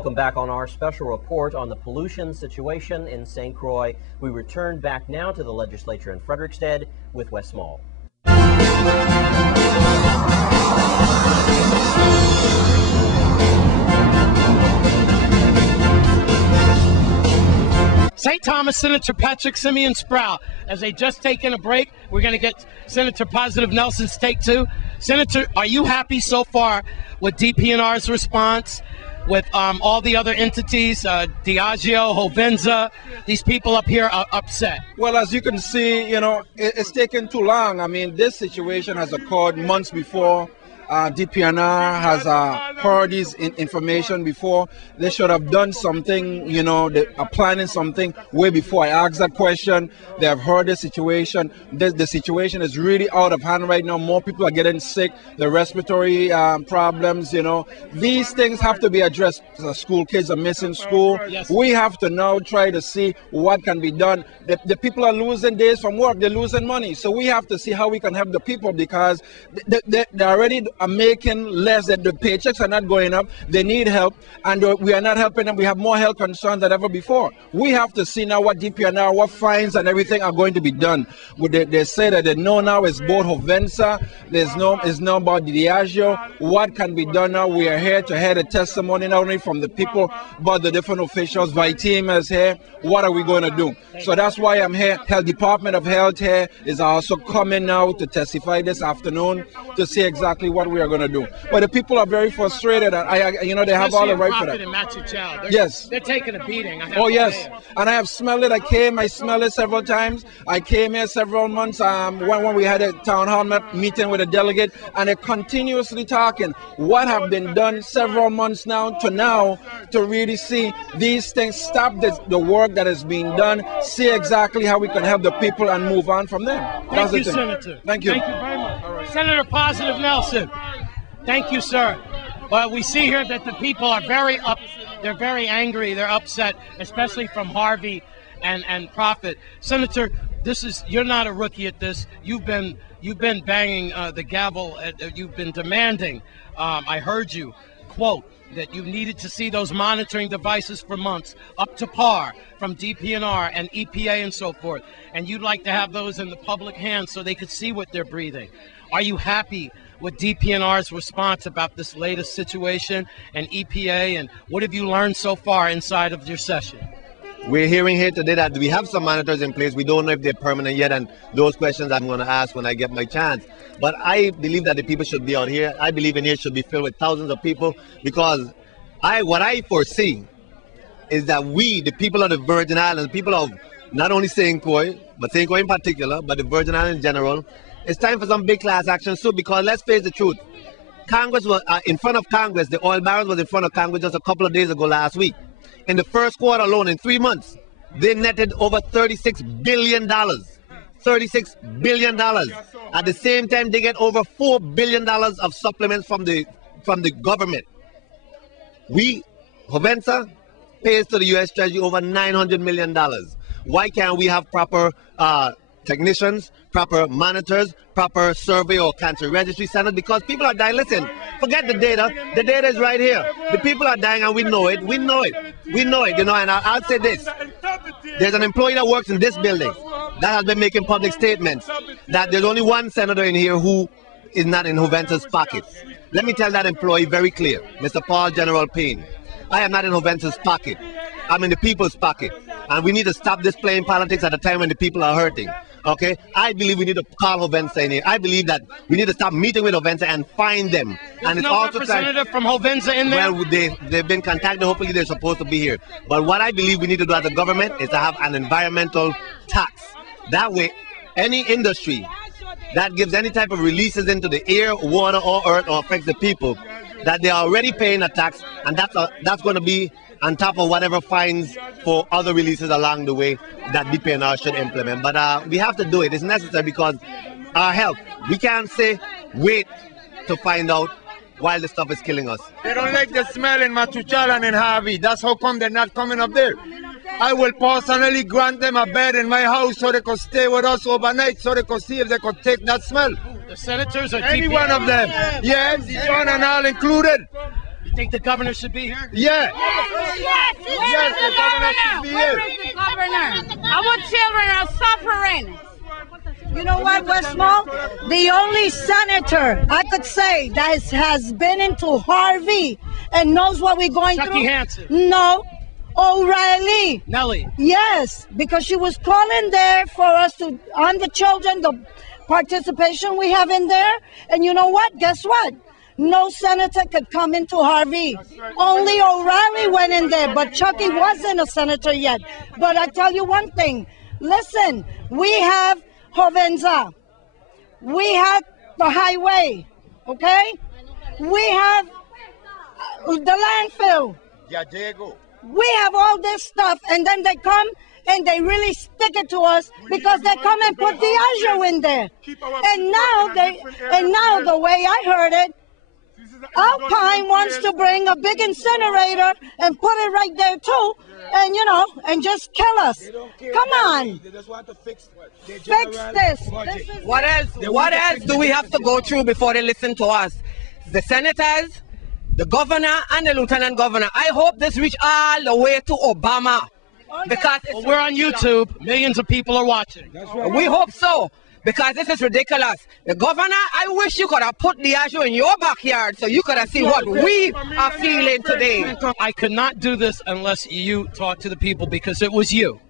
Welcome back on our special report on the pollution situation in St. Croix. We return back now to the legislature in Frederiksted with Wes Small. St. Thomas Senator Patrick Simeon Sproul. As they just taken a break, we're going to get Senator Positive Nelson's take two. Senator, are you happy so far with DPNR's response, with all the other entities, Diageo, Hovenza? These people up here are upset. Well, as you can see, you know, it's taken too long. I mean, this situation has occurred months before. DPNR has heard this information before. They should have done something, you know, they are planning something way before I asked that question. They have heard the situation. The situation is really out of hand right now. More people are getting sick, the respiratory problems, you know. These things have to be addressed. The school kids are missing school. Yes. We have to now try to see what can be done. The people are losing days from work. They're losing money. So we have to see how we can help the people, because they already are making less, that the paychecks are not going up. They need help, and we are not helping them. We have more health concerns than ever before. We have to see now what DPNR, what fines and everything are going to be done. They say that they know now it's both Hovenza, it's now about Diageo. What can be done now? We are here to hear the testimony not only from the people, but the different officials. Team is here. What are we going to do? So that's why I'm here. Health Department of Health here is also coming now to testify this afternoon to see exactly what we are going to do. But the people are very frustrated, and you know, they have all the right for that. Yes, they're taking a beating. Oh yes, and I have smelled it. I smelled it several times. I came here several months when we had a town hall meeting with a delegate, and they're continuously talking what have been done several months now to really see these things, stop the work that is being done, see exactly how we can help the people and move on from there. Thank you, Senator. Thank you. Thank you very much. Right. Senator Positive Nelson. Thank you, sir. Well, we see here that the people are they're very angry, they're upset, especially from Harvey and Prophet. Senator, you're not a rookie at this. You've been banging the gavel, you've been demanding, I heard you, quote, that you needed to see those monitoring devices for months up to par from DPNR and EPA and so forth. And you'd like to have those in the public hands so they could see what they're breathing. Are you happy with DPNR's response about this latest situation and EPA, and what have you learned so far inside of your session? We're hearing here today that we have some monitors in place. We don't know if they're permanent yet, and those questions I'm going to ask when I get my chance. But I believe that the people should be out here. I believe in here should be filled with thousands of people, because what I foresee is that we, the people of the Virgin Islands, people of not only St. Croix, but St. Croix in particular, but the Virgin Islands in general, it's time for some big class action soon, because let's face the truth. Congress was in front of Congress. The oil barons was in front of Congress just a couple of days ago last week. In the first quarter alone, in 3 months, they netted over $36 billion. $36 billion. At the same time, they get over $4 billion of supplements from the government. Hovenza pays to the U.S. Treasury over $900 million. Why can't we have proper technicians, proper monitors, proper survey or cancer registry centers? Because people are dying. Listen, forget the data. The data is right here. The people are dying, and we know it. We know it. We know it, you know, and I'll say this. There's an employee that works in this building that has been making public statements that there's only one senator in here who is not in Hovenza's pocket. Let me tell that employee very clear, Mr. Paul General Payne. I am not in Hovenza's pocket. I'm in the people's pocket. And we need to stop this playing politics at a time when the people are hurting. Okay? I believe we need to call Hovenza in here. I believe that we need to stop meeting with Hovenza and find them. There's and it's no also representative from Hovenza in there? Well, they've been contacted. Hopefully they're supposed to be here. But what I believe we need to do as a government is to have an environmental tax. That way, any industry that gives any type of releases into the air, water, or earth, or affects the people, that they are already paying a tax, and that's going to be on top of whatever fines for other releases along the way that DPNR should implement. But we have to do it. It's necessary because our health. We can't say, wait to find out while the stuff is killing us. They don't like the smell in Matuchalan and Harvey. That's how come they're not coming up there. I will personally grant them a bed in my house so they could stay with us overnight, so they could see if they could take that smell. The senators are any one of them. Yes, John and all included. You think the governor should be here? Yeah. Yes, the governor should be here. Where is the governor? Our children are suffering. You know what, Westmall? The only senator I could say that has been into Harvey and knows what we're going Chucky through. Hansen. No, O'Reilly. Nellie. Yes, because she was calling there for us to, on the children, the participation we have in there. And you know what? Guess what? No senator could come into Harvey. Only O'Reilly went in there, but Chucky wasn't a senator yet. But I tell you one thing. Listen, we have Hovenza. We have the highway, okay? We have the landfill. Yeah, there you go. We have all this stuff, and then they come and they really stick it to us because they come and put Diageo in there. And now the way I heard it, Alpine wants to bring a big incinerator and put it right there too, and and just kill us. Come on. They just want to fix this. What else do we have to go through before they listen to us? The senators, the governor, and the lieutenant governor. I hope this reach all the way to Obama. Because we're on YouTube. Millions of people are watching. We hope so. Because this is ridiculous. The governor, I wish you could have put Diageo in your backyard so you could have seen what we are feeling today. I could not do this unless you talked to the people, because it was you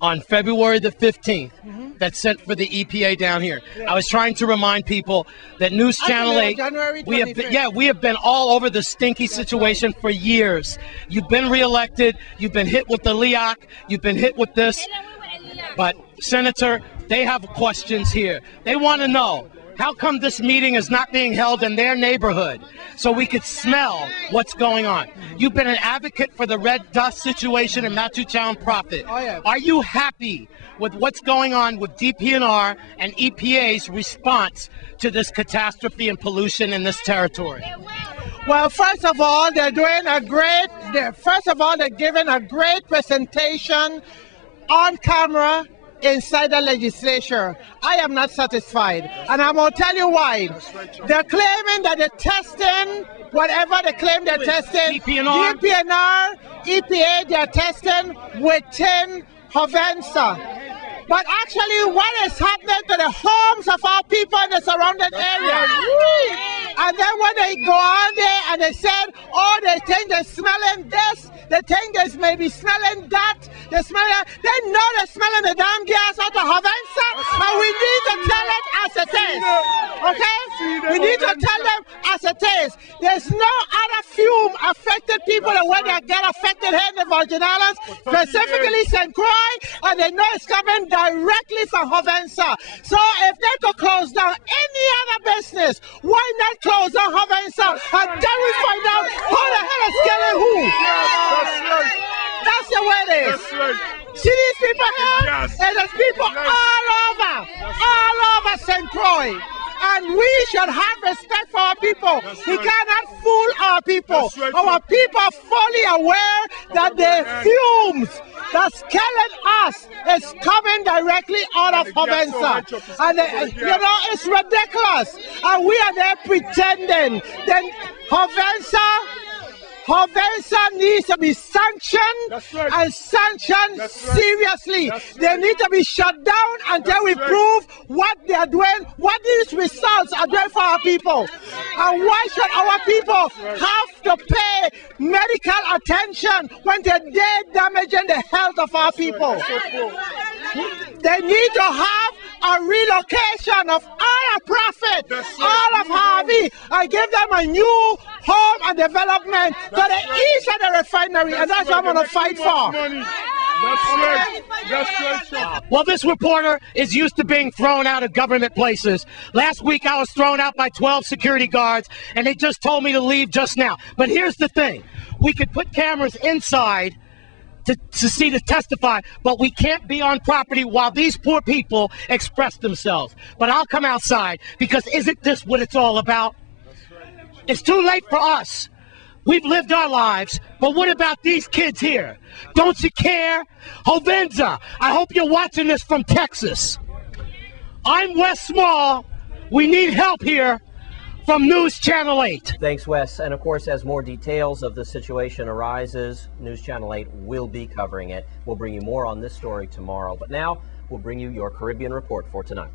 on February the 15th that sent for the EPA down here. I was trying to remind people that News Channel 8, we have been all over the stinky situation for years. You've been reelected, you've been hit with the LEOC, you've been hit with this, but Senator, they have questions here. They want to know, how come this meeting is not being held in their neighborhood so we could smell what's going on? You've been an advocate for the red dust situation in Matutown Profit. Are you happy with what's going on with DPNR and EPA's response to this catastrophe and pollution in this territory? Well, first of all, they're giving a great presentation on camera inside the legislature. I am not satisfied, and I'm going to tell you why. They're claiming that they're testing whatever they claim they're testing. DPNR, EPA, they're testing within Hovensa. But actually, what is happening to the homes of our people in the surrounding area? And then when they go on there and they said, oh, they think they're smelling this, they think they may be smelling that, they know they're smelling the damn gas out of Hovensa, and we need to tell it as it is, okay? We need to tell them as it is. There's no other fume affected people the way they get affected here in the Virginalis, specifically St. Croix, and they know it's coming directly from Hovensa. So if they could close down any other business, why not close down Hovensa? And then we find out who the hell is killing who. That's the way it is. See these people here? And there's people all over St. Croix. And we should have respect for our people. We cannot fool our people. Our people are fully aware that the fumes that's killing us is coming directly out of Hovensa. And it's ridiculous. And we are there pretending. Then Hovensa needs to be sanctioned and sanctioned seriously. They need to be shut down until we prove what they are doing, what these results are doing for our people. And why should our people have to pay medical attention when they're damaging the health of our people? They need to have a relocation of all our profit, all of Harvey, and give them a new home and development to the east of the refinery, and that's what I'm going to fight for. That's right. Well, this reporter is used to being thrown out of government places. Last week, I was thrown out by 12 security guards, and they just told me to leave just now. But here's the thing. We could put cameras inside to testify, but we can't be on property while these poor people express themselves. But I'll come outside, because isn't this what it's all about? It's too late for us. We've lived our lives, but what about these kids here? Don't you care? Hovensa, I hope you're watching this from Texas. I'm Wes Small. We need help here from News Channel 8. Thanks, Wes. And of course, as more details of the situation arises, News Channel 8 will be covering it. We'll bring you more on this story tomorrow. But now, we'll bring you your Caribbean report for tonight.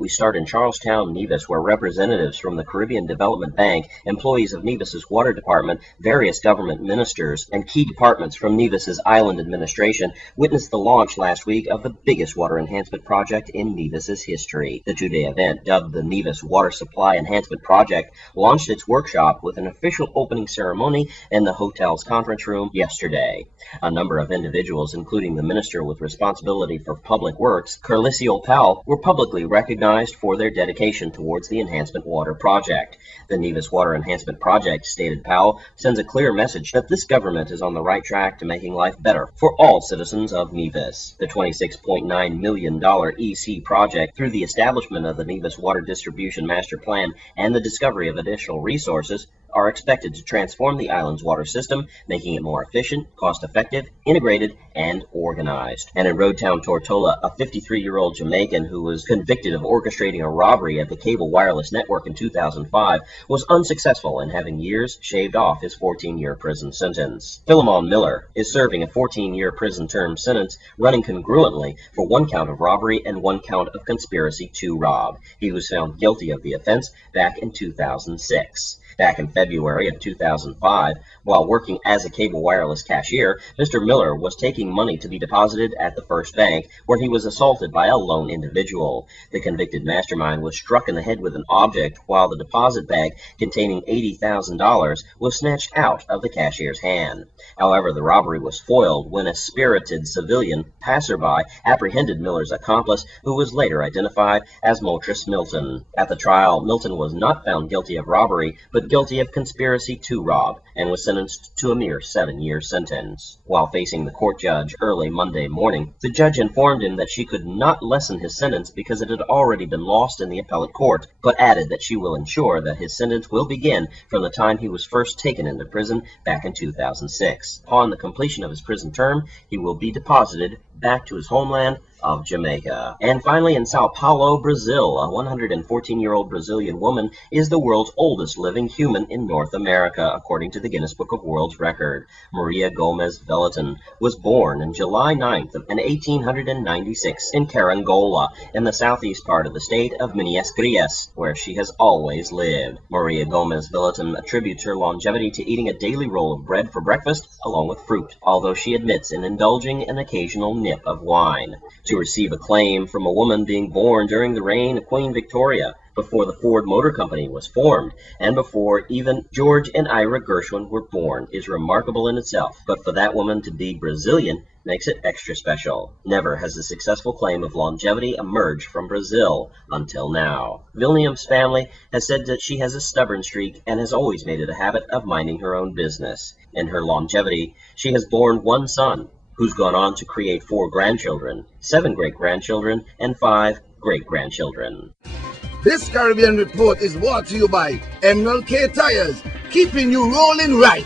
We start in Charlestown, Nevis, where representatives from the Caribbean Development Bank, employees of Nevis's water department, various government ministers, and key departments from Nevis's island administration witnessed the launch last week of the biggest water enhancement project in Nevis's history. The two-day event, dubbed the Nevis Water Supply Enhancement Project, launched its workshop with an official opening ceremony in the hotel's conference room yesterday. A number of individuals, including the minister with responsibility for public works, Carlisio Powell, were publicly recognized for their dedication towards the Enhancement Water Project. The Nevis Water Enhancement Project, stated Powell, sends a clear message that this government is on the right track to making life better for all citizens of Nevis. The $26.9 million EC project, through the establishment of the Nevis Water Distribution Master Plan and the discovery of additional resources, are expected to transform the island's water system, making it more efficient, cost-effective, integrated, and organized. And in Roadtown, Tortola, a 53-year-old Jamaican who was convicted of orchestrating a robbery at the cable wireless network in 2005 was unsuccessful in having years shaved off his 14-year prison sentence. Philemon Miller is serving a 14-year prison term sentence running congruently for one count of robbery and one count of conspiracy to rob. He was found guilty of the offense back in 2006. Back in February of 2005, while working as a cable wireless cashier, Mr. Miller was taking money to be deposited at the First Bank, where he was assaulted by a lone individual. The convicted mastermind was struck in the head with an object, while the deposit bag containing $80,000 was snatched out of the cashier's hand. However, the robbery was foiled when a spirited civilian passerby apprehended Miller's accomplice, who was later identified as Motrice Milton. At the trial, Milton was not found guilty of robbery, but guilty of conspiracy to rob, and was sentenced to a mere 7-year sentence. While facing the court judge early Monday morning, the judge informed him that she could not lessen his sentence because it had already been lost in the appellate court, but added that she will ensure that his sentence will begin from the time he was first taken into prison back in 2006. Upon the completion of his prison term, he will be deposited back to his homeland of Jamaica. And finally, in Sao Paulo, Brazil, a 114-year-old Brazilian woman is the world's oldest living human in North America, according to the Guinness Book of World Records. Maria Gomez Veleton was born on July 9th in 1896 in Carangola, in the southeast part of the state of Minas Gerais, where she has always lived. Maria Gomez Veleton attributes her longevity to eating a daily roll of bread for breakfast along with fruit, although she admits in indulging an occasional nip of wine. To receive acclaim from a woman being born during the reign of Queen Victoria, before the Ford Motor Company was formed, and before even George and Ira Gershwin were born, is remarkable in itself. But for that woman to be Brazilian makes it extra special. Never has a successful claim of longevity emerged from Brazil until now. Vilnium's family has said that she has a stubborn streak and has always made it a habit of minding her own business. In her longevity, she has borne one son, who's gone on to create 4 grandchildren, 7 great-grandchildren, and 5 great-grandchildren. This Caribbean Report is brought to you by MLK Tires, keeping you rolling right.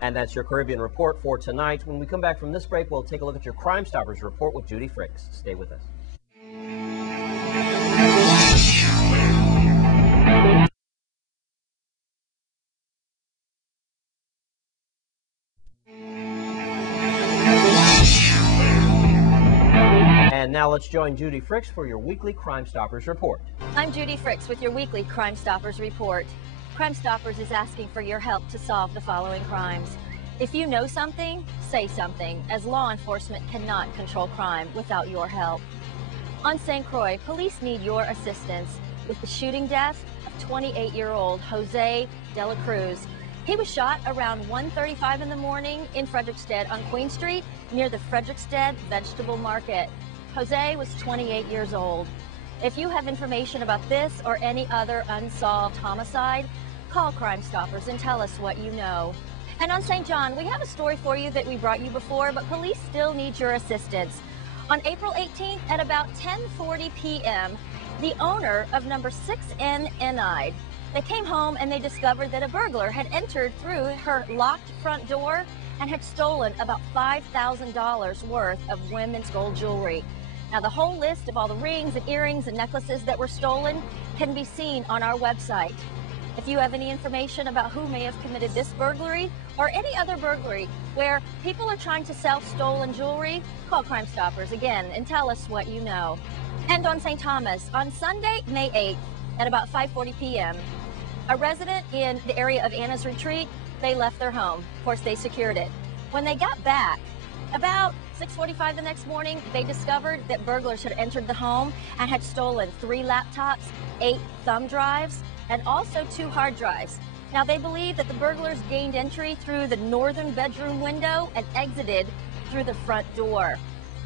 And that's your Caribbean Report for tonight. When we come back from this break, we'll take a look at your Crime Stoppers report with Judy Fricks. Stay with us. And now let's join Judy Fricks for your weekly Crime Stoppers report. I'm Judy Fricks with your weekly Crime Stoppers report. Crime Stoppers is asking for your help to solve the following crimes. If you know something, say something, as law enforcement cannot control crime without your help. On St. Croix, police need your assistance with the shooting death of 28-year-old Jose De La Cruz. He was shot around 1:35 in the morning in Frederiksted on Queen Street near the Frederiksted Vegetable Market. Jose was 28 years old. If you have information about this or any other unsolved homicide, call Crime Stoppers and tell us what you know. And on St. John, we have a story for you that we brought you before, but police still need your assistance. On April 18th at about 10:40 p.m., the owner of number 6N Enide, they came home and they discovered that a burglar had entered through her locked front door and had stolen about $5,000 worth of women's gold jewelry. Now, the whole list of all the rings and earrings and necklaces that were stolen can be seen on our website. If you have any information about who may have committed this burglary or any other burglary where people are trying to sell stolen jewelry, call Crime Stoppers again and tell us what you know. And on St. Thomas, on Sunday, May 8th at about 5:40 p.m., a resident in the area of Anna's Retreat, they left their home. Of course, they secured it. When they got back, about 6:45 the next morning, they discovered that burglars had entered the home and had stolen 3 laptops, 8 thumb drives, and also 2 hard drives. Now, they believe that the burglars gained entry through the northern bedroom window and exited through the front door.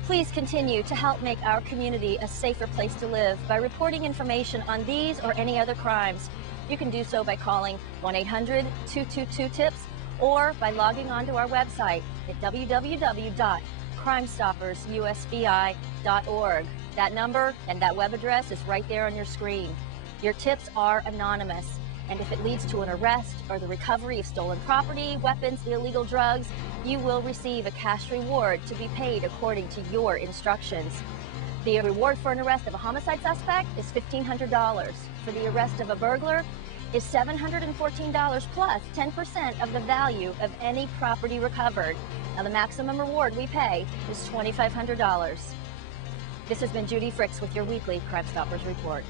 Please continue to help make our community a safer place to live by reporting information on these or any other crimes. You can do so by calling 1-800-222-TIPS or by logging on to our website at www.crimestoppersusbi.org. That number and that web address is right there on your screen. Your tips are anonymous, and if it leads to an arrest or the recovery of stolen property, weapons, illegal drugs, you will receive a cash reward to be paid according to your instructions. The reward for an arrest of a homicide suspect is $1,500. For the arrest of a burglar is $714 plus 10% of the value of any property recovered. Now, the maximum reward we pay is $2,500. This has been Judy Fricks with your weekly Crime Stoppers report.